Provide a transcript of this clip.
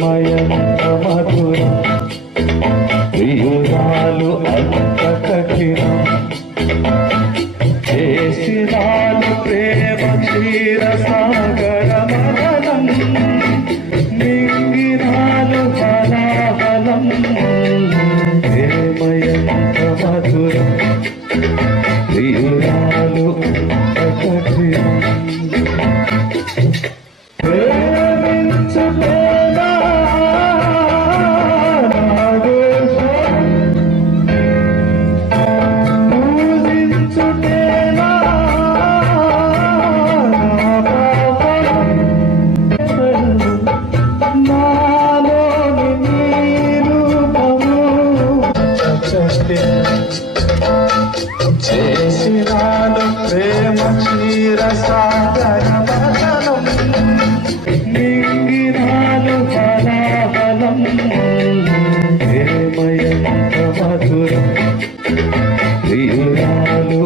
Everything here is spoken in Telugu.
ప్రేమయంత మధురం ప్రియురాలు అంత కఠినం చేసినాలు ప్రేమ క్షీరసాగర మరణం మింగినాలు బలాబలం ప్రేమయంత మధురం ప్రియురాలు అంత కఠినం చేసినాను ప్రేమ క్షీరసాగర మదనం మింగినాను బలాబలం ప్రేమయంత మధురం ప్రియురాలు